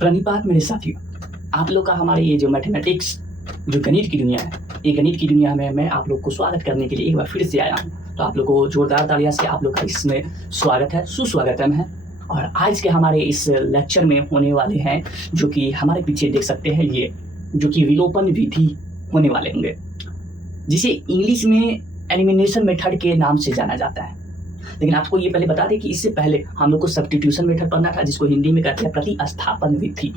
प्रणिपात मेरे साथियों, आप लोग का हमारे ये जो मैथमेटिक्स जो गणित की दुनिया है, ये गणित की दुनिया में मैं आप लोग को स्वागत करने के लिए एक बार फिर से आया हूँ। तो आप लोग को जोरदार तालियां से आप लोग का इसमें स्वागत है, सुस्वागतम है। और आज के हमारे इस लेक्चर में होने वाले हैं जो कि हमारे पीछे देख सकते हैं, ये जो कि विलोपन विधि होने वाले होंगे, जिसे इंग्लिश में एलिमिनेशन मेथड के नाम से जाना जाता है। लेकिन आपको ये पहले बता दें कि इससे पहले हम लोग को सब्स्टिट्यूशन मेथड पढ़ना था, जिसको हिंदी में कहते हैं प्रतिस्थापन विधि।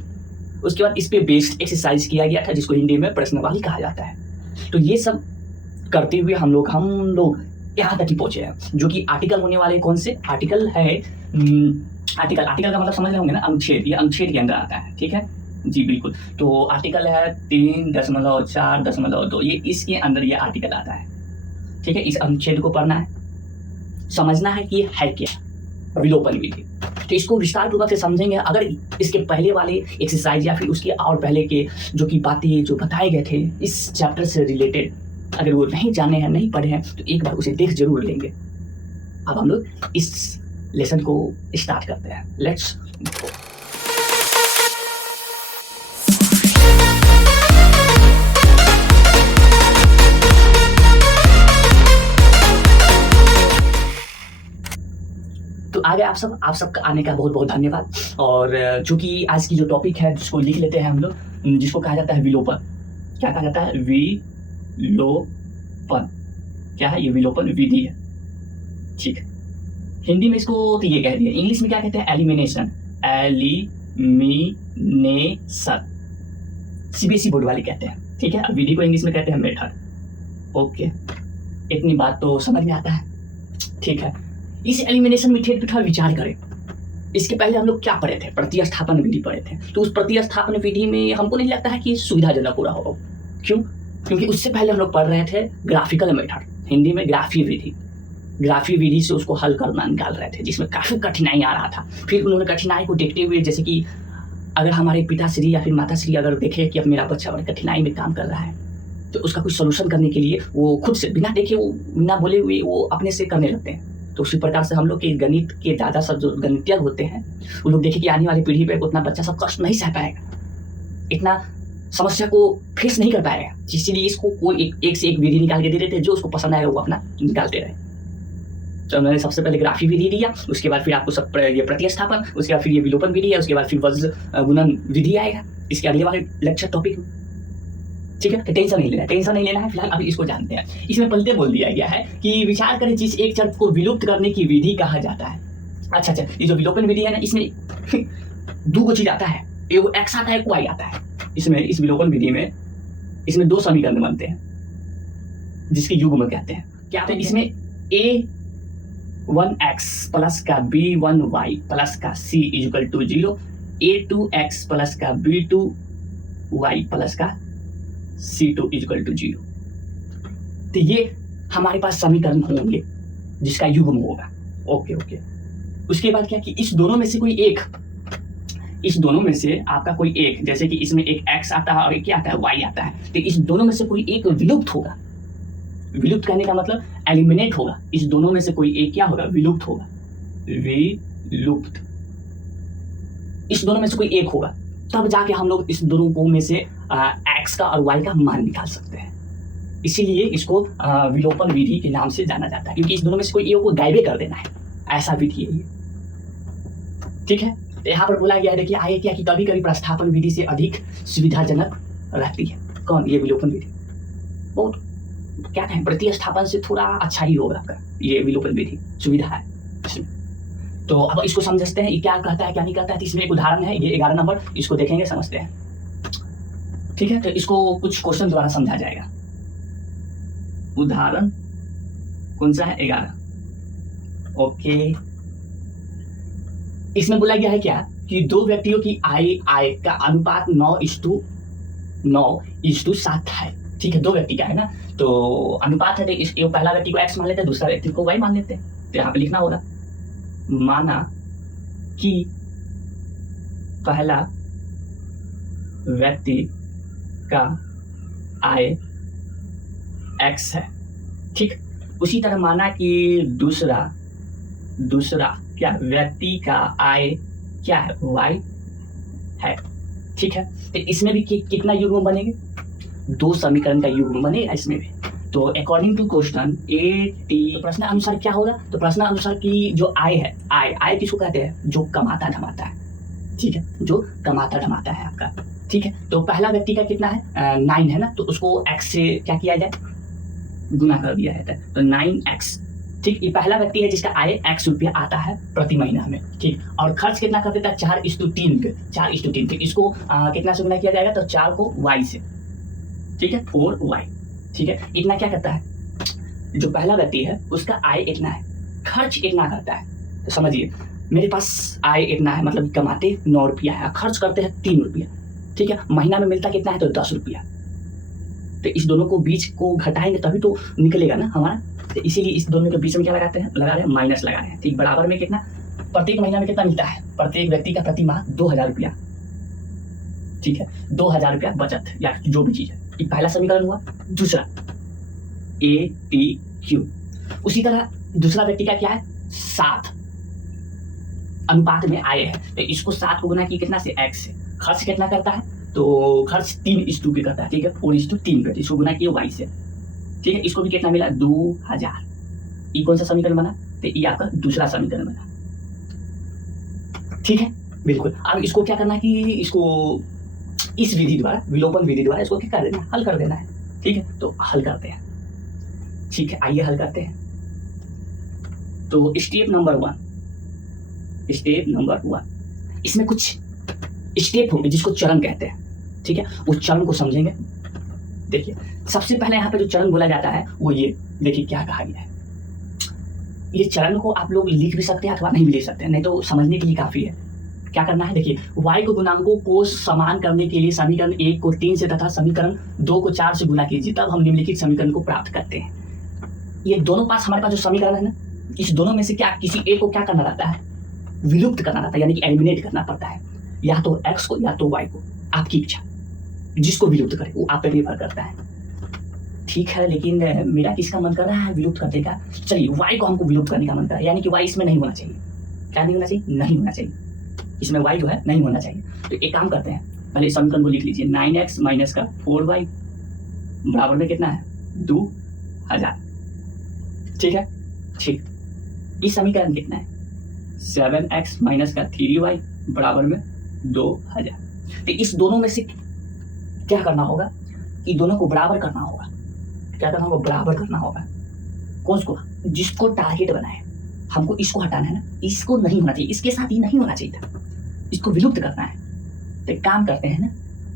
उसके बाद इस पे बेस्ड एक्सरसाइज किया गया था, जिसको हिंदी में प्रश्नावली कहा जाता है। तो ये सब करते हुए हम लोग यहाँ तक ही पहुंचे हैं, जो कि आर्टिकल होने वाले कौन से आर्टिकल है। आर्टिकल का मतलब समझ रहे होंगे ना, अनुच्छेद। ये अनुच्छेद के अंदर आता है, ठीक है जी, बिल्कुल। तो आर्टिकल है 3.4.2, ये इसके अंदर ये आर्टिकल आता है, ठीक है। इस अनुच्छेद को पढ़ना है, समझना है कि है क्या विलोपन विधि। तो इसको विस्तार पूर्वक से समझेंगे। अगर इसके पहले वाले एक्सरसाइज या फिर उसके और पहले के जो कि बातें जो बताए गए थे इस चैप्टर से रिलेटेड, अगर वो नहीं जाने हैं, नहीं पढ़े हैं, तो एक बार उसे देख जरूर लेंगे। अब हम लोग इस लेसन को स्टार्ट करते हैं। Let's go. तो आगे आप सबका आने का बहुत बहुत धन्यवाद। और जो कि आज की जो टॉपिक है, जिसको लिख लेते हैं हम लोग, जिसको कहा जाता है विलोपन। क्या कहा जाता है? विलोपन। क्या है? ये विलोपन विधि है, ठीक है। हिंदी में इसको तो ये कह दिया, इंग्लिश में क्या कहते हैं? एलिमिनेशन। एलिमिनेशन सीबीएसई बोर्ड वाले कहते हैं, ठीक है। अब विधि को इंग्लिश में कहते हैं मेथड। ओके, इतनी बात तो समझ में आता है, ठीक है। इस एलिमिनेशन मेथड पर थोड़ा विचार करें। इसके पहले हम लोग क्या पढ़े थे? प्रतिस्थापन विधि पढ़े थे। तो उस प्रतिस्थापन विधि में हमको नहीं लगता है कि सुविधाजनक पूरा होगा। क्यों? क्योंकि उससे पहले हम लोग पढ़ रहे थे ग्राफिकल मेथड, हिंदी में ग्राफीय विधि। ग्राफीय विधि से उसको हल करना निकाल रहे थे, जिसमें काफी कठिनाई आ रहा था। फिर उन्होंने कठिनाई को देखते हुए, जैसे कि अगर हमारे पिताश्री या फिर माताश्री अगर देखे कि अब मेरा बच्चा बड़ी कठिनाई में काम कर रहा है, तो उसका कुछ सोल्यूशन करने के लिए वो खुद से बिना देखे, वो बिना बोले हुए वो अपने से करने लगते हैं। तो उसी प्रकार से हम लोग के गणित के दादा सब जो गणितज्ञ होते हैं, वो लोग देखे कि आने वाली पीढ़ी पे उतना बच्चा सब कष्ट नहीं सह पाएगा, इतना समस्या को फेस नहीं कर पाएगा। इसीलिए इसको कोई एक से एक विधि निकाल के दे देते हैं, जो उसको पसंद आएगा वो अपना निकालते रहे। तो मैंने सबसे पहले ग्राफी विधि दिया, उसके बाद फिर आपको सब ये प्रतिस्थापन, उसके बाद फिर ये विलोपन विधि है, उसके बाद फिर वज्र गुणन विधि आएगा इसके अगले वाले लेक्चर टॉपिक में, ठीक है। तो टेंशन नहीं लेना है, फिलहाल अभी इसको जानते हैं। इसमें पहले बोल दिया गया है कि विचार करें जिस एक चर को विलुप्त करने की विधि कहा जाता है। अच्छा, ये जो विलोपन विधि है ना, इसमें दो चीज आता है, एक एक्स आता है, एक वाई आता है। इसमें इस विलोपन विधि में इसमें दो समीकरण बनते हैं, जिसके युग्म कहते हैं। क्या आते हैं? इसमें a1x प्लस का b1y प्लस का c equal to 0, a2x plus का b2y प्लस का c2 इक्वल टू 0। तो ये हमारे पास समीकरण होंगे जिसका युग्म होगा। ओके। उसके बाद क्या कि इस दोनों में से कोई एक, इस दोनों में से आपका कोई एक, जैसे कि इसमें एक x आता है और एक क्या आता है? y आता है। तो इस दोनों में से कोई एक विलुप्त होगा। विलुप्त कहने का मतलब एलिमिनेट होगा। इस दोनों में से कोई एक क्या होगा? विलुप्त होगा। विलुप्त, इस दोनों में से कोई एक होगा, तब जाके हम लोग इस दोनों को में से x का और y का मान निकाल सकते हैं। इसीलिए इसको विलोपन विधि के नाम से जाना जाता है, क्योंकि इस दोनों में से कोई एक को गायबे कर देना है, ऐसा विधि है ये, ठीक है। यहाँ पर बोला गया है, देखिए आगे क्या कि कभी कभी प्रतिस्थापन विधि से अधिक सुविधाजनक रहती है। कौन? ये विलोपन विधि। बहुत क्या कहें, प्रतिस्थापन से थोड़ा अच्छा ही होगा आपका ये विलोपन विधि, सुविधा है इसमें। तो अब इसको समझते हैं, ये क्या कहता है क्या नहीं कहता है। तो इसमें एक उदाहरण है, ये 11 नंबर, इसको देखेंगे, समझते हैं, ठीक है। तो इसको कुछ क्वेश्चन द्वारा समझा जाएगा। उदाहरण कौन सा है? 11। ओके, इसमें बोला गया है क्या कि दो व्यक्तियों की आय का अनुपात 9:7 है, ठीक है। दो व्यक्ति का है ना, तो अनुपात है। तो इस पहला व्यक्ति को x मान लेते हैं, दूसरा व्यक्ति को y मान लेते हैं। तो यहाँ पे लिखना होगा, माना कि पहला व्यक्ति का आय x है, ठीक। उसी तरह माना कि दूसरा क्या व्यक्ति का आय क्या है? y है। ठीक है, तो इसमें भी कितना युग्म बनेंगे, 2 समीकरण का युग्म बनेगा इसमें भी। तो according to question A T, प्रश्न अनुसार क्या होगा, तो प्रश्न अनुसार की जो आय है, आय किसको कहते हैं, जो कमाता धमाता है, ठीक है, जो कमाता धमाता है आपका, ठीक है। तो पहला व्यक्ति का कितना है 9 है ना, तो उसको x से क्या किया जाए, गुना कर दिया जाता है, तो 9x, ठीक। ये पहला व्यक्ति है जिसका आय x रुपया आता है प्रति महीना में, ठीक। और खर्च कितना कर देता है 4:3 पे, 4:3, ठीक। इसको कितना से गुना किया जाएगा, तो 4 को y से, ठीक है, 4y, ठीक है। इतना क्या करता है, जो पहला व्यक्ति है उसका आय इतना है, खर्च इतना करता है। तो समझिए मेरे पास आय इतना है, मतलब कमाते 9 रुपया है, खर्च करते हैं 3 रुपया, ठीक है। महीना में मिलता कितना है, तो 10 रुपया। तो इस दोनों को बीच को घटाएंगे तभी तो निकलेगा ना हमारा, तो इसीलिए इस दोनों के बीच में क्या लगाते हैं, लगा रहे हैं माइनस लगा रहे हैं, ठीक। बराबर में कितना, प्रत्येक महीना में कितना मिलता है, प्रत्येक व्यक्ति का प्रति माह 2000 रुपया, ठीक है, 2000 रुपया बचत या जो भी चीज है। ये पहला समीकरण हुआ। दूसरा ए टी क्यू, उसी तरह दूसरा व्यक्ति का क्या है 7 अनुपात में आय है, तो इसको 7 को गुना किया कितना से, x से। खर्च कितना करता है, तो खर्च 3:2 पे करता है, ठीक है, 4:3 पे, इसको गुना किया y से, ठीक है। इसको भी कितना मिला 2000। ये कौन सा समीकरण बना, तो ये आपका दूसरा समीकरण बना, ठीक है, बिल्कुल। अब इसको क्या करना है कि इसको इस विधि द्वारा, विलोपन विधि द्वारा इसको क्या कर देना है, हल कर देना है, ठीक है। तो हल करते हैं, ठीक है, आइए हल करते हैं। तो स्टेप नंबर 1, इसमें कुछ स्टेप होंगे जिसको चरण कहते हैं, ठीक है। उस चरण को समझेंगे। देखिए सबसे पहले यहाँ पे जो चरण बोला जाता है वो ये, देखिए क्या कहा गया है। ये चरण को आप लोग लिख भी सकते हैं अथवा नहीं भी लिख सकते हैं, नहीं तो समझने के लिए काफी है। क्या करना है, देखिए y को गुणांकों को समान करने के लिए समीकरण 1 को 3 से तथा समीकरण 2 को 4 से गुना कीजिए, तब हम निम्नलिखित समीकरण को प्राप्त करते हैं। ये दोनों पास हमारे पास जो समीकरण है ना, इस दोनों में से क्या किसी एक को क्या करना रहता है, विलुप्त करना रहता है, यानी कि एलिमिनेट करना पड़ता है, या तो x को या तो y को, आपकी इच्छा, जिसको विलुप्त करे वो आप पे निर्भर करता है, ठीक है। लेकिन मेरा किसका मन कर रहा है विलुप्त करने का, चलिए y को हमको विलुप्त करने का मन कर रहा है, यानी कि y इसमें नहीं होना चाहिए। क्या नहीं होना चाहिए, नहीं होना चाहिए, इसमें y जो है नहीं होना चाहिए। तो एक काम करते हैं, पहले समीकरण को लिख लीजिए, 9x माइनस का 4y बराबर में कितना है 2000, ठीक है, ठीक। इस समीकरण कितना है 7x माइनस का 3y बराबर में 2000। तो इस दोनों में से क्या करना होगा, इन दोनों को बराबर करना होगा। क्या करना होगा, बराबर करना होगा। कौन को, जिसको टारगेट बनाए, हमको इसको हटाना है ना, इसको नहीं होना चाहिए, इसके साथ ही नहीं होना चाहिए था, इसको विलुप्त करना है। तो एक काम करते हैं ना,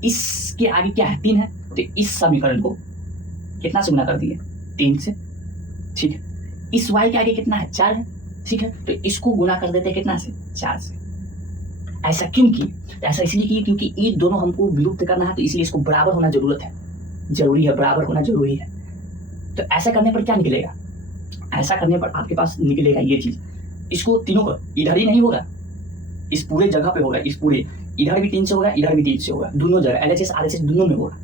इसके आगे क्या है 3 है, तो इस समीकरण को कितना से गुना कर दिए 3 से, ठीक है। इस y के आगे कितना है 4 है, ठीक है, तो इसको गुना कर देते हैं कितना से 4 से। ऐसा क्यों किए, ऐसा इसलिए किए क्योंकि ये दोनों हमको विलुप्त करना है, तो इसलिए इसको बराबर होना जरूरी है, बराबर होना जरूरी है। तो ऐसा करने पर क्या निकलेगा, ऐसा करने पर आपके पास निकलेगा ये चीज, इसको तीनों को इधर ही नहीं होगा, इस पूरे जगह पे होगा, इस पूरे इधर भी 3 से होगा, इधर भी 3 से होगा, दोनों जगह LHS RHS दोनों में होगा,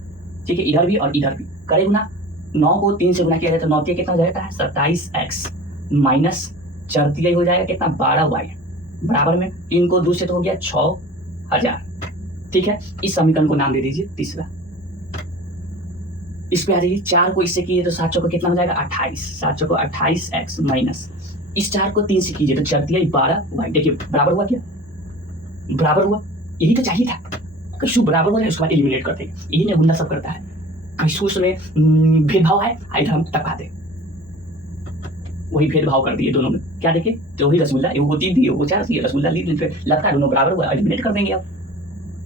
ठीक है। इधर भी और इधर भी करे गुना, 9 को 3 से गुना किया जाए तो 9 कितना हो जाएगा 27x माइनस 4 हो जाएगा कितना 12y बराबर में 3 को 2 से तो हो गया 6000, ठीक है। इस समीकरण को नाम दे दीजिए तीसरा। इस पे आ जाइए, 4 को इससे कीजिए तो 7 चौको कितना हो जाएगा 28, 7 चौको 28x माइनस इस 4 को 3 से कीजिए तो 4 दिया 12y। देखिए बराबर हुआ, क्या बराबर हुआ, यही तो चाहिए था। कैसे बराबर हो जाए उसके बाद एलिमिनेट करते हैं, यही ने गुंडा सब करता है। कैसे उसमें भेदभाव है, इधर हम टकराते, वही भेदभाव कर दिए दोनों में। क्या देखे, तो वही रसगुल्ला, वो 3 दिए, वो 4 दिए, रसगुल्ला ली, लगता है दोनों बराबर हुआ, एलिमिनेट कर देंगे। अब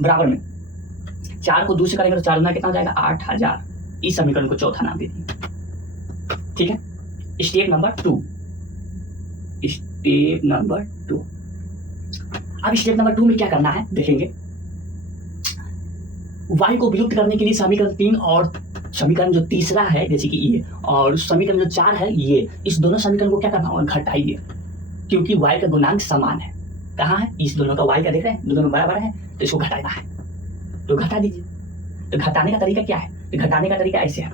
बराबर में 4 को 2 से करेंगे तो 4 गुना कितना हो जाएगा 8000। इस समीकरण को चौथा नाम दे दिए, ठीक है। Step number 2, step number 2। अब स्टेप नंबर 2 में क्या करना है देखेंगे। y को विलुप्त करने के लिए समीकरण 3 और समीकरण जो तीसरा है जैसे कि ये, और समीकरण जो 4 है ये, इस दोनों समीकरण को क्या करना होगा, घटाइए, क्योंकि y का गुणांक समान है। कहाँ है, इस दोनों का y का देख रहे हैं, दोनों बराबर है, तो इसको घटाना है, तो घटा दीजिए। तो घटाने का तरीका क्या है, तो घटाने का तरीका ऐसे है,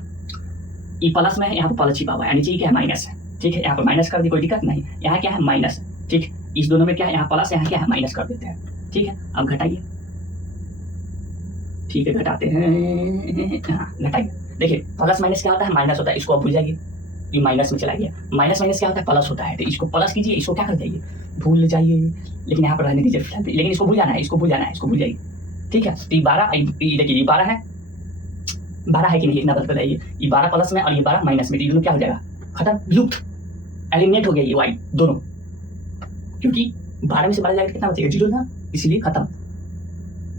ये प्लस में है, यहाँ पर प्लस छिपा हुआ है, नीचे क्या है माइनस है, ठीक है। यहाँ पर माइनस कर दी, कोई दिक्कत नहीं, यहाँ क्या है माइनस, ठीक। इस दोनों में क्या है, यहाँ प्लस, यहाँ क्या है माइनस कर देते हैं, ठीक है। अब घटाइए, ठीक है, घटाते हैं, हाँ घटाइए। देखिए प्लस माइनस क्या होता है, माइनस होता है, इसको आप भूल जाइए, ये माइनस में चला गया। माइनस माइनस क्या होता है, प्लस होता है, तो इसको प्लस कीजिए, इसको क्या कर जाइए, भूल जाइए। लेकिन यहाँ पर रहने दीजिए फिलहाल, लेकिन इसको भूल जाना है, इसको भूल जाना है, इसको भूल जाइए। ठीक है, तो ये 12, देखिए ये 12 है, 12 है कि नहीं इतना बताइए। ये 12 प्लस में और ये 12 माइनस में, दोनों क्या हो जाएगा, खत्म, लुप्त, एलिमिनेट हो गया ये वाई दोनों, क्योंकि 12 में से 12 जाएगा कितना बचेगा, 0 ना, इसलिए खत्म।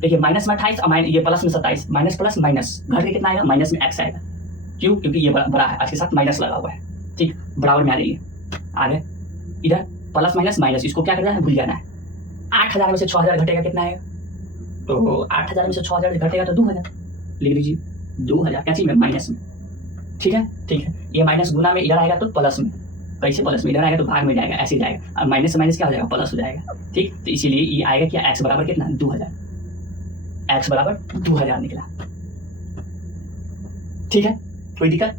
देखिए माइनस में 28 और ये प्लस में 27, माइनस प्लस माइनस घट के कितना आएगा, माइनस में x आएगा। क्यों, क्योंकि ये बड़ा है, इसके साथ माइनस लगा हुआ है। ठीक, बराबर में आ जाइए, आ गए। इधर प्लस माइनस माइनस, इसको क्या करना है, भूल जाना है। 8000 में से 6000 घटेगा कितना आएगा, तो 8000 में से 6000 घटेगा तो 2000, लिख लीजिए 2000 क्या चीज में, माइनस में। ठीक है, ठीक है, ये माइनस गुना में इधर आएगा तो प्लस में, कैसे प्लस में, इधर आएगा तो भाग में जाएगा, ऐसे जाएगा, और माइनस से माइनस क्या हो जाएगा, प्लस हो जाएगा। ठीक, तो इसीलिए ये आएगा क्या, x बराबर कितना, 2000, x बराबर 2000 निकला। ठीक है, कोई दिक्कत,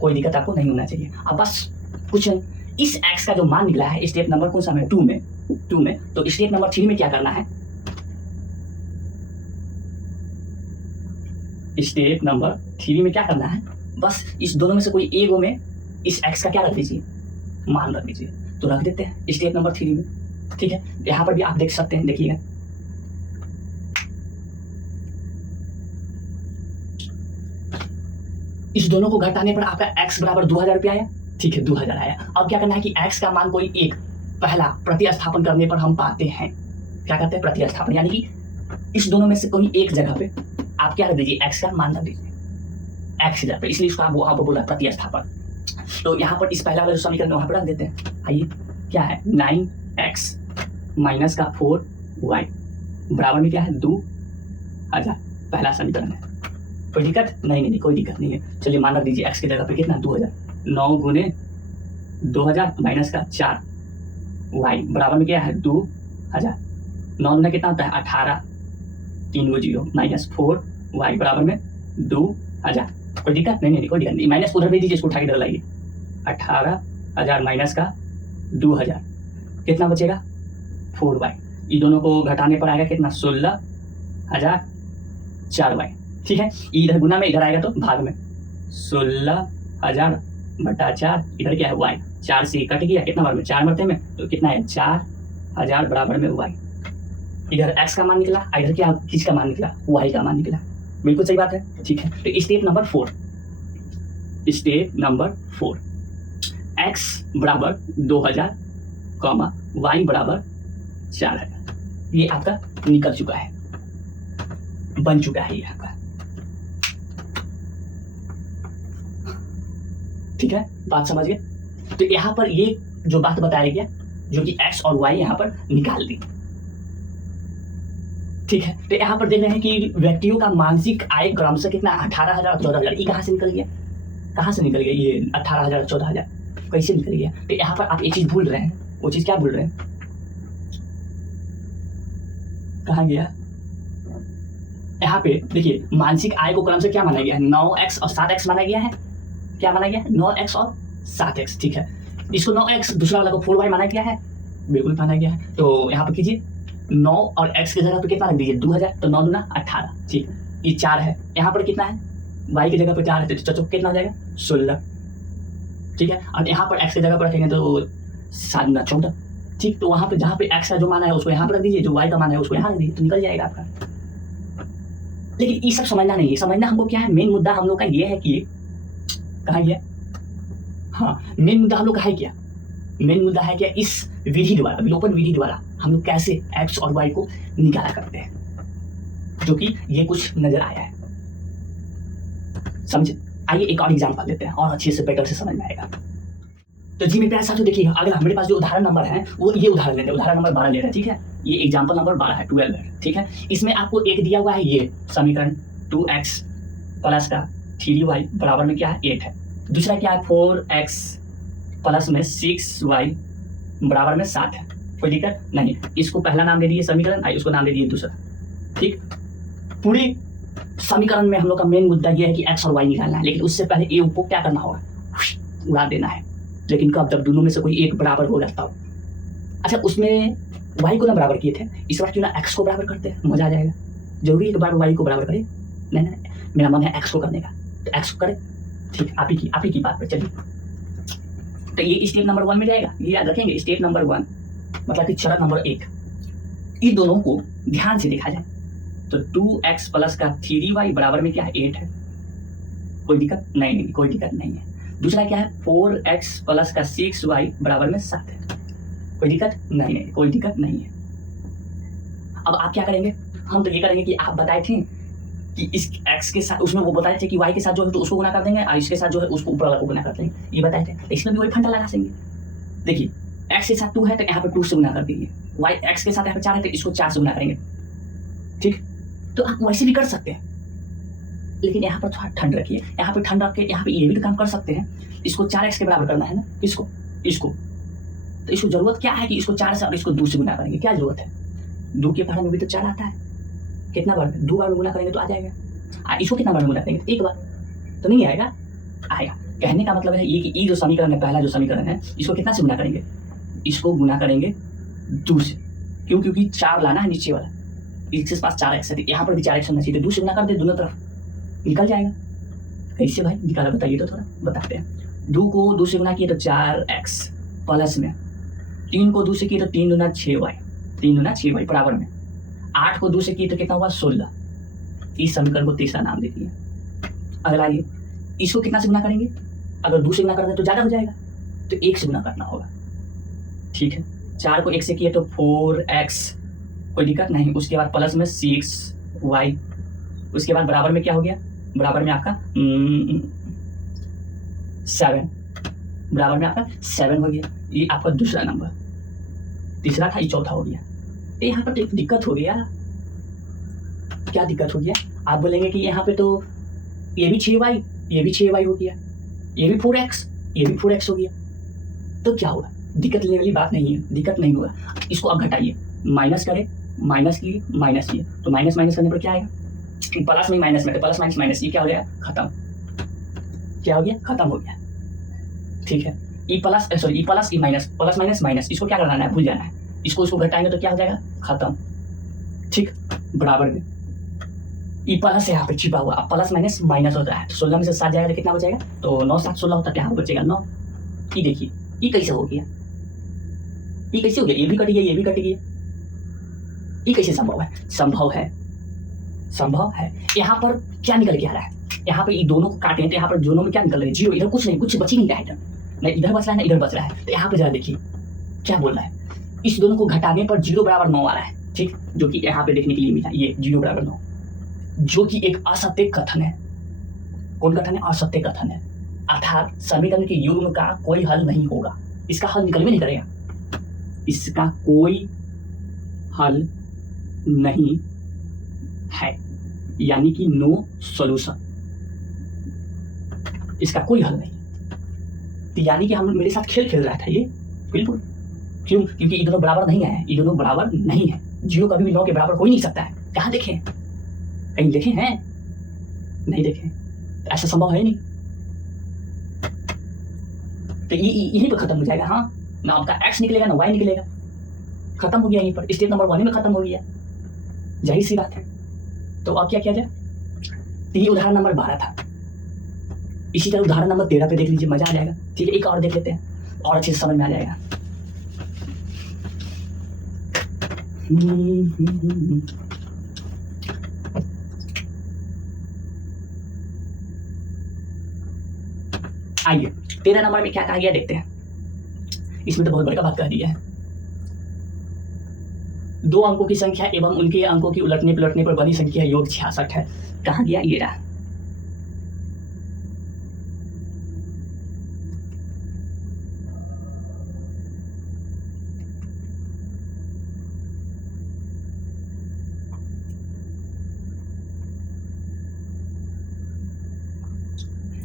कोई दिक्कत आपको नहीं होना चाहिए। अब बस कुछ नहीं, इस x का जो मान निकला है स्टेप नंबर कौन सा में, 2 में, तो स्टेप नंबर 3 में क्या करना है, स्टेप नंबर 3 में क्या करना है, बस इस दोनों में से कोई एक में इस x का क्या रख दीजिए, मान रख दीजिए। तो रख देते हैं स्टेप नंबर 3 में। ठीक है, यहां पर भी आप देख सकते हैं, देखिएगा इस दोनों को घटाने पर आपका x बराबर 2000 रुपया आया। ठीक है, 2000 आया। अब क्या करना है कि x का मान कोई एक, पहला प्रतिस्थापन करने पर हम पाते हैं, क्या कहते हैं, प्रतिस्थापन, यानी कि इस दोनों में से कोई एक जगह पे आप क्या रख दीजिए, x का मान रख दीजिए, x जगह पे, इसलिए इसको आप बोला प्रतिस्थापन। तो यहाँ पर इस पहला वाला जो समीकरण वहां पर रख देते हैं। आइए, क्या है, 9x माइनस का 4y बराबर में क्या है, 2000, पहला समीकरण है। कोई दिक्कत नहीं, कोई दिक्कत नहीं है। चलिए मान रख दीजिए x की जगह पे कितना, 2000, 9 गुने 2000 माइनस का 4y बराबर में क्या है, 2000, 9 गुना कितना होता है, 18, 3 को 0 माइनस 4y बराबर में 2000। कोई दिक्कत नहीं, कोई दिक्कत नहीं, माइनस उधर भेज दीजिए, इसको उठा के इधर लाइए, 18000 माइनस का 2000 कितना बचेगा, 4y, ये दोनों को घटाने पर आएगा कितना, 16004y। ठीक है, इधर गुना में इधर आएगा तो भाग में, 16000 बटा 4, इधर क्या है y, 4 से कट गया, कितना बार में, 4 मरते में, तो कितना है, 4000 बराबर में y। इधर x का मान निकला, इधर क्या, किसका मान निकला, y का मान निकला। बिल्कुल सही बात है। ठीक है, तो स्टेप नंबर 4, x बराबर 2000, y बराबर 4000, ये आपका निकल चुका है, बन चुका है ये आपका। ठीक है, बात समझ गए। तो यहाँ पर ये जो बात बताया गया, जो कि x और y यहाँ पर निकाल दी। ठीक है, तो यहाँ पर देख रहे हैं कि व्यक्तियों का मानसिक आय क्रमशः कितना, 18000 और 14000, ये कहाँ से निकल गया, कहाँ से निकल गया ये 18000 14000, कैसे निकल गया। तो यहाँ पर आप एक चीज भूल रहे हैं, वो चीज क्या भूल रहे हैं, कहाँ गया, यहाँ पे देखिए मानसिक आय को क्रम से क्या माना गया है, 9x और 7x माना गया है। क्या माना गया है, 9x और 7x। ठीक है, इसको 9x, दूसरा वाला को 4y माना गया है, बिल्कुल माना गया है। तो यहाँ पर कीजिए, 9 और x की जगह पे कितना रख दीजिए, 2000, तो 9 दूना 18। ठीक, ये 4 है, यहाँ पर कितना है, y की जगह पर 4 है, तो चौक कितना हो जाएगा, 16। ठीक है, और यहाँ पर x की जगह पर रखेंगे तो 7 दूना 14। ठीक, तो वहाँ पे जहाँ पे x का जो मान है उसको यहाँ पर रख दीजिए, जो y का मान है उसको यहाँ रख दीजिए, तो निकल जाएगा आपका। लेकिन ये सब समझना नहीं है, समझना हमको क्या है, मेन मुद्दा हम लोग का ये है कि कहाँ गया, हाँ मेन मुद्दा हम लोग का है क्या, मेन मुद्दा है क्या, इस विधि द्वारा, विलोपन विधि द्वारा हम लोग कैसे x और y को निकाला करते हैं, जो कि ये कुछ नजर आया है। समझे, आइए एक और एग्जांपल लेते हैं और अच्छे से बेटर से समझ में आएगा। तो जी मेरे प्यारे साथियों देखिए, अगला मेरे पास जो उदाहरण नंबर है वो ये उदाहरण लेते हैं, उदाहरण नंबर 12 ले रहे हैं। ठीक है, ये एग्जांपल नंबर 12 है, 12 है। ठीक है, इसमें आपको एक दिया हुआ है ये समीकरण, 2x प्लस का 3y बराबर में क्या है, 8 है। दूसरा क्या है, 4x प्लस में 6y बराबर में 7 है। कोई दिक्कत नहीं, इसको पहला नाम दे दिए समीकरण, उसको नाम दे दिए दूसरा। ठीक, पूरी समीकरण में हम लोग का मेन मुद्दा यह है कि x और y निकालना है, लेकिन उससे पहले a को क्या करना होगा, उड़ा देना है। लेकिन कब, जब दोनों में से कोई एक बराबर हो जाता हो। अच्छा, उसमें y को ना बराबर किए थे, इस बार क्यों ना x को बराबर करते हैं, मजा आ जाएगा। जरूरी है कि बार वाई को बराबर करे? नहीं नहीं, मेरा मन है एक्स को करने का, तो एक्स को करे। ठीक, आप ही की बात पर चलिए। तो ये स्टेप नंबर 1 में जाएगा, ये याद रखेंगे। स्टेप नंबर 1 मतलब कि शरत नंबर 1, इन दोनों को ध्यान से देखा जाए तो 2x प्लस का 3y बराबर में क्या है? 8 है। कोई दिक्कत नहीं, कोई दिक्कत नहीं है। दूसरा क्या है? 4x प्लस का 6y बराबर में 7 है। कोई दिक्कत नहीं, कोई दिक्कत नहीं है। अब आप क्या करेंगे? हम तो ये करेंगे कि आप बताए थे कि इस x के साथ, उसमें वो बताए थे कि y के साथ जो है तो उसको गुना कर देंगे, और इसके साथ जो है उसको ऊपर वाला को गुना कर देंगे, ये बताए थे। तो इसमें भी वही फंडा लगा देंगे। देखिए x के साथ 2 है तो यहाँ पे 2 से गुना कर दीजिए, y x के साथ यहाँ पे 4 है तो इसको 4 से गुना करेंगे। ठीक, तो आप वैसे भी कर सकते हैं, लेकिन यहाँ पर थोड़ा ठंड रखिए। यहाँ पे ठंड रख के यहाँ पे ये भी तो काम कर सकते हैं, इसको 4x के बराबर करना है ना, इसको तो इसको जरूरत क्या है कि इसको 4 से और इसको 2 से गुना करेंगे? क्या जरूरत है? 2 के पहाड़ में भी तो 4 आता है, कितना बार? 2 बार में गुना करेंगे तो आ जाएगा। इसको कितना बार में गुना करेंगे? 1 बार, तो नहीं आएगा? आएगा। कहने का मतलब है ये कि ये जो समीकरण है, पहला जो समीकरण है, इसको कितना से गुना करेंगे? इसको गुना करेंगे 2 से। क्यों? क्योंकि 4 लाना है नीचे वाला, इसके पास 4x है, यहाँ पर भी 4x होना चाहिए, तो 2 से गुना कर दे, दोनों तरफ निकल जाएगा। कैसे भाई निकाला बताइए तो, थोड़ा बताते हैं। 2 को 2 से गुना किए तो 4x प्लस में 3 को 2 से किए तो 3 दूना 6y, 3 दूना 6y बराबर में 8 को 2 से किए तो कितना हुआ? 16। इस समीकरण को तीसरा नाम दे दिए। अगला ये, इसको कितना से गुना करेंगे? अगर 2 से गुना कर दें तो ज़्यादा हो जाएगा, तो 1 से गुना करना होगा। ठीक है, 4 को 1 से किए तो 4x, कोई दिक्कत नहीं। उसके बाद प्लस में 6y, उसके बाद बराबर में क्या हो गया? बराबर में आपका 7, बराबर में आपका 7 हो गया। ये आपका दूसरा नंबर, तीसरा था, ये चौथा हो गया। तो यहाँ पर तो एक दिक्कत हो गया। क्या दिक्कत हो गया? आप बोलेंगे कि यहाँ पे तो ये भी 6y, ये भी 6y हो गया, ये भी 4x, ये भी 4x हो गया, तो क्या होगा? दिक्कत लेने वाली बात नहीं है, दिक्कत नहीं होगा। इसको अब घटाइए, माइनस करें, माइनस किए, माइनस किए, तो माइनस माइनस करने पर क्या आएगा? प्लस में माइनस में, तो प्लस माइनस माइनस, ये क्या हो गया? खत्म। क्या हो गया? खत्म हो गया। ठीक है, E plus sorry E plus E minus, plus minus minus, इसको क्या करना है? भूल जाना है। इसको घटाएंगे तो क्या हो जाएगा? खत्म। ठीक, बराबर में ई प्लस यहाँ पे छिपा हुआ, अब प्लस माइनस माइनस होता है, तो 16 में से 7 जाएगा तो कितना बचेगा? तो 9 7 16 होता है, यहाँ बचेगा 9। ये देखिए, ये कैसे हो गया? ये कैसे हो गया? ये भी कट गया, ये भी कट गया। ये कैसे संभव है? संभव है, संभव है। यहाँ पर क्या निकल के आ रहा है? यहाँ पे ये दोनों को काटे तो यहाँ पर दोनों में क्या निकल रहा है? 0। इधर कुछ नहीं, कुछ बच ही नहीं रहा है, नहीं इधर बच रहा है ना इधर बच रहा है। तो यहाँ पे जरा देखिए क्या बोल रहा है, इस दोनों को घटाने पर 0 बराबर 9 आ रहा है। ठीक, जो कि यहाँ पे देखने के लिए मिला, ये 0 बराबर 9, जो कि एक असत्य कथन है। कौन कथन है? असत्य कथन है। अर्थात समीकरण के युग्म का कोई हल नहीं होगा, इसका हल निकल भी नहीं करेगा, इसका कोई हल नहीं है, यानी कि नो सॉल्यूशन, इसका कोई हल नहीं। तो यानी कि हम मेरे साथ खेल खेल रहा था ये, बिल्कुल। क्यों? क्योंकि ये दोनों बराबर नहीं है, ये दोनों बराबर नहीं है। 0 कभी भी 9 के बराबर हो ही नहीं सकता है। कहाँ देखें? कहीं देखे हैं? नहीं देखे, तो ऐसा संभव है नहीं। तो ये यहीं पर खत्म हो जाएगा। हाँ, ना आपका x निकलेगा ना y निकलेगा, खत्म हो गया यहीं पर। स्टेप नंबर 1 में खत्म हो गया, जाहिर सी बात है। तो अब क्या किया जाए? तो ये उदाहरण नंबर 12 था। इसी तरह उदाहरण नंबर 13 पे देख लीजिए, मजा आ जाएगा। ठीक है, एक और देख लेते हैं और अच्छे से समझ में आ जाएगा। आइए 13 नंबर में क्या कहा गया देखते हैं। इसमें तो बहुत बड़ा बात कह दिया है। 2 अंकों की संख्या एवं उनके अंकों की उलटने पलटने पर बनी संख्या योग 66 है। कहाँ गया? ये रहा।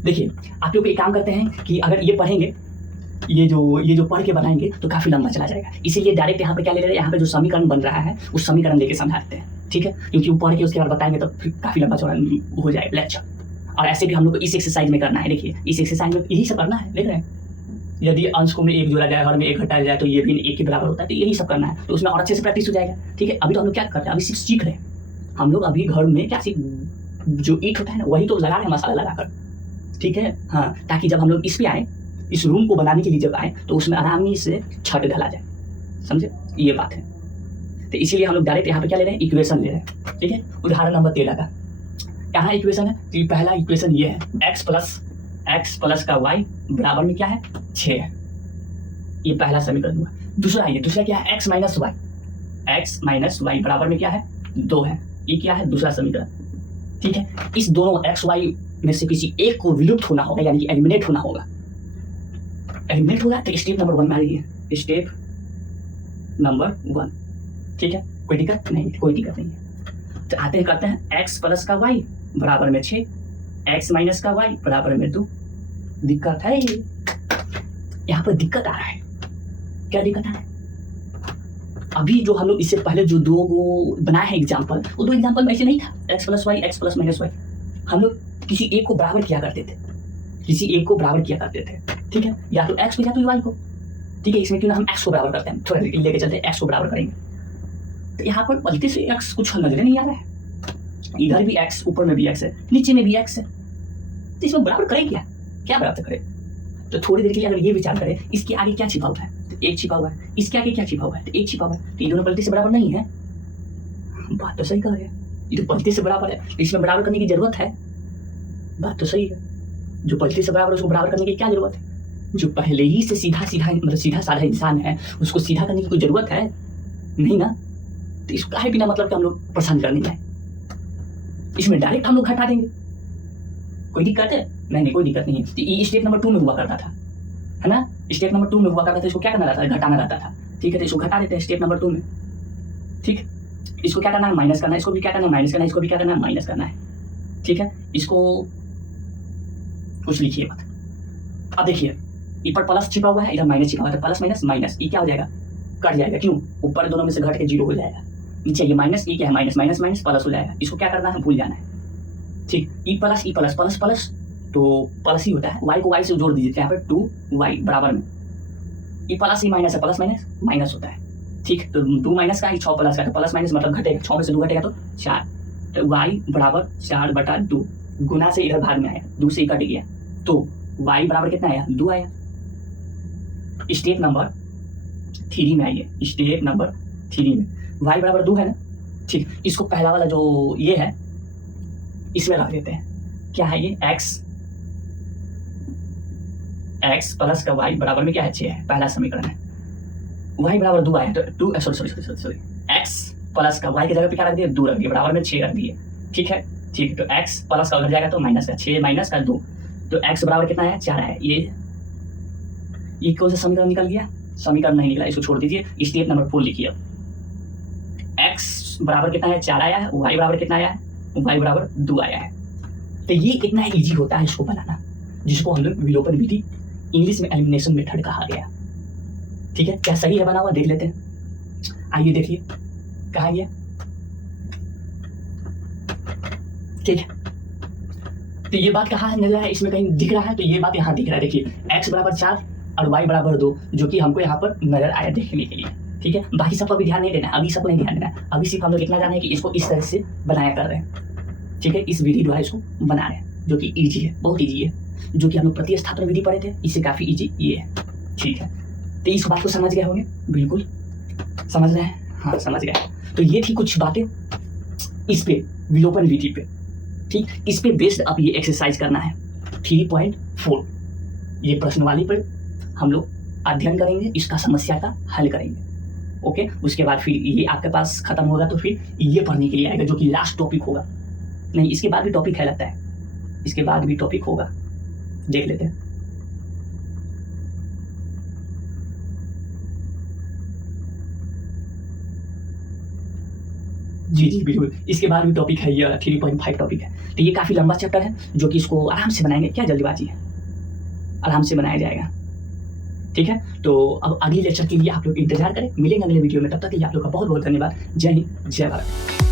देखिए, आप लोग एक काम करते हैं कि अगर ये पढ़ेंगे, ये जो पढ़ के बनाएंगे तो काफी लंबा चला जाएगा, इसीलिए डायरेक्ट यहाँ पे क्या ले रहे हैं, यहाँ पे जो समीकरण बन रहा है उस समीकरण लेके समझाते हैं। ठीक है, क्योंकि वो पढ़ के उसके बाद बताएंगे तो फिर काफी लंबा चौड़ा हो जाएगा लेक्चर। और ऐसे भी हम लोग को इस एक्सरसाइज में करना है। देखिए, इस एक्सरसाइज में यही सब करना है, देख रहे हैं। यदि अंश को में 1 जोड़ा जाए, हर में 1 घटाया जाए तो ये भी 1 के बराबर होता है, तो यही सब करना है। तो उसमें और अच्छे से प्रैक्टिस हो जाएगा। ठीक है, अभी तो हम लोग क्या करते हैं, अभी सिर्फ सीख रहे हैं। हम लोग अभी घर में क्या जो ईंट होता है ना वही तो लगा रहे हैं मसाला लगाकर, ठीक है। हाँ, ताकि जब हम लोग इस पे आए, इस रूम को बनाने के लिए जब आए तो उसमें आरामी से छत ढला जाए, समझे, ये बात है। तो इसीलिए हम लोग डायरेक्ट यहाँ पे क्या ले रहे हैं, इक्वेशन ले रहे हैं, ठीक है। उदाहरण नंबर 13 का कहाँ इक्वेशन है, तो पहला इक्वेशन ये है, x प्लस का y बराबर में क्या है 6 है, ये पहला समीकरण हुआ। दूसरा क्या है, x माइनस वाई बराबर में क्या है 2 है, ये क्या है दूसरा समीकरण, ठीक है। इस दोनों x y में से किसी एक को विलुप्त होना होगा, यानी कि एलिमिनेट होना होगा। एलिमिनेट होगा तो स्टेप नंबर 1 में आ रही है, स्टेप नंबर 1, ठीक है। कोई दिक्कत नहीं है। तो आते हैं करते हैं x प्लस का y बराबर में 6, x माइनस का y बराबर में 2। दिक्कत है, यहाँ पर दिक्कत आ रहा है। क्या दिक्कत है, अभी जो हम लोग इससे पहले जो दो को बनाए हैं एग्जाम्पल, वो दो एग्जाम्पल में ऐसे नहीं था, x plus Y, x plus minus Y. हम लोग किसी एक को बराबर किया करते थे, ठीक है, या तो x को या तो y को, ठीक है। इसमें क्यों ना हम x को बराबर करते हैं, थोड़ा लेके चलते हैं, x को बराबर करेंगे। तो यहाँ पर गलती से x कुछ नजर नहीं आ रहा है, इधर भी x, ऊपर में भी x है, नीचे में भी x है, तो इसमें बराबर करें क्या बराबर करें। तो थोड़ी देर के लिए अगर ये विचार करें, इसके आगे क्या छिपा हुआ है, तो 1 छिपा हुआ है, इसके आगे क्या छिपा हुआ है, तो 1 छिपा हुआ है, तो ये दोनों पलटे से बराबर नहीं है। बात तो सही कह रहे हैं, ये तो पलटे से बराबर है, तो इसमें बराबर करने की जरूरत है। बात तो सही है, जो पलटे से बराबर है उसको बराबर करने की क्या जरूरत है, जो पहले ही से सीधा साधा इंसान है उसको सीधा करने की कोई जरूरत है नहीं ना। तो इसको काहे बिना मतलब कि हम लोग परेशान करने जाए, इसमें डायरेक्ट हम लोग घटा देंगे। कोई दिक्कत है, नहीं कोई दिक्कत नहीं है। तो ये स्टेप नंबर 2 में हुआ करता था, है ना, स्टेप नंबर 2 में हुआ करता था। इसको क्या करना रहता है, घटाना रहता था, ठीक है। तो इसको घटा देते हैं स्टेप नंबर 2 में, ठीक। इसको क्या करना है, माइनस करना है, इसको भी क्या करना है, माइनस करना है, इसको भी क्या करना है, माइनस करना है, ठीक है। इसको कुछ लिखिए मत। अब देखिए ऊपर प्लस छिपा हुआ है, इधर माइनस छिपा हुआ है, तो प्लस माइनस माइनस, ये क्या हो जाएगा, कट जाएगा। क्यों, ऊपर दोनों में से घट के 0 हो जाएगा, नीचे ये माइनस, ये क्या है माइनस माइनस माइनस प्लस हो जाएगा। इसको क्या करना है, भूल जाना है, ठीक। ई प्लस प्लस प्लस तो प्लस ही होता है, y को y से जोड़ दीजिए, यहाँ पर 2y बराबर में ई प्लस ई माइनस है, प्लस माइनस माइनस होता है, ठीक। तो 2 माइनस का 6 प्लस का, तो प्लस माइनस मतलब घटेगा, 6 में से 2 घटेगा तो 4, तो y बराबर 4/2 गुना से इधर भाग में आया, 2 से कट गया, तो y बराबर कितना आया, 2 आया। स्टेप नंबर 3 में आइए, स्टेप नंबर 3 में y बराबर 2 है ना, ठीक। इसको पहला वाला जो ये है इसमें रख देते हैं, क्या है ये, x प्लस का y बराबर में क्या है 6 है, पहला समीकरण है। y बराबर 2 आया, तो 2 सॉरी x प्लस का y की जगह पे क्या रख दिया, 2 रख दिया, बराबर में 6 रख दिए, ठीक है। तो x प्लस का उधर जाएगा तो माइनस का 6 माइनस का 2, तो x बराबर कितना है 4 है। ये कौन सा समीकरण निकल गया, समीकरण नहीं निकला, इसको छोड़ दीजिए। स्टेप नंबर 4 लिखिए, x बराबर कितना है 4 आया है, y बराबर कितना आया है, y बराबर 2 आया है। तो ये कितना इजी होता है इसको बनाना, जिसको हम लोग विलोपन विधि, इंग्लिश में एलिमिनेशन मेथड कहा गया, ठीक है। क्या सही है बना हुआ, देख लेते हैं। आइए देखिए कहा गया, ठीक है। तो ये बात कहाँ नजर है, इसमें कहीं दिख रहा है, तो ये बात यहाँ दिख रहा है, देखिए x बराबर 4 और y बराबर 2, जो कि हमको यहाँ पर नजर आया देखने के लिए, ठीक है। बाकी सब पर भी ध्यान नहीं देना, अभी सब नहीं ध्यान देना, अभी सिर्फ हम लोग इतना जाने कि इसको इस तरह से बनाया कर रहे हैं, ठीक है। इस विधि द्वारा इसको बना रहे हैं, जो कि ईजी है, बहुत ईजी है, जो कि हम लोग प्रतिस्थापन विधि पढ़े थे, इससे काफी ईजी ये है, ठीक है। तो इस बात को समझ गए होंगे, बिल्कुल समझ रहे हैं, हाँ समझ गए। तो ये थी कुछ बातें इस पे विलोपन विधि पे, ठीक। इस पे बेस्ड अब ये एक्सरसाइज करना है 3.4, ये प्रश्नवाली पर हम लोग अध्ययन करेंगे, इसका समस्या का हल करेंगे, ओके। उसके बाद फिर ये आपके पास खत्म होगा तो फिर ये पढ़ने के लिए आएगा, जो कि लास्ट टॉपिक होगा। नहीं, इसके बाद भी टॉपिक है लगता है, इसके बाद भी टॉपिक होगा, देख लेते हैं। जी बिल्कुल, इसके बाद भी टॉपिक है, ये 3.5 टॉपिक है। तो ये काफ़ी लंबा चैप्टर है, जो कि इसको आराम से बनाएंगे, क्या जल्दीबाजी है, आराम से बनाया जाएगा, ठीक है। तो अब अगले लेक्चर के लिए आप लोग इंतजार करें, मिलेंगे अगले वीडियो में, तब तक के लिए आप लोग का बहुत बहुत धन्यवाद। जय हिंद, जय भारत।